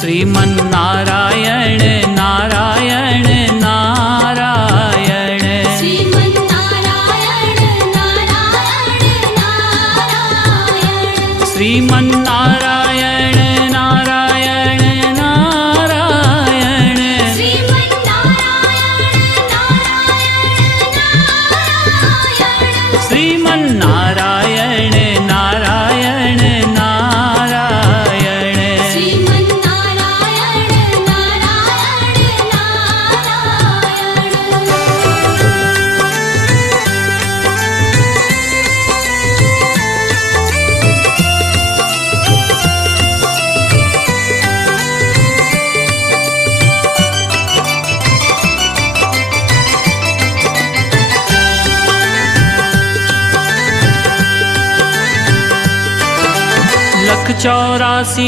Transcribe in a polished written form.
Sriman Narayana Narayan Narayan Sriman Narayana Narayan Narayan Sriman Narayana Narayan Narayan Sriman Narayana Narayan Narayan Sriman Narayana Narayan Narayan लख 84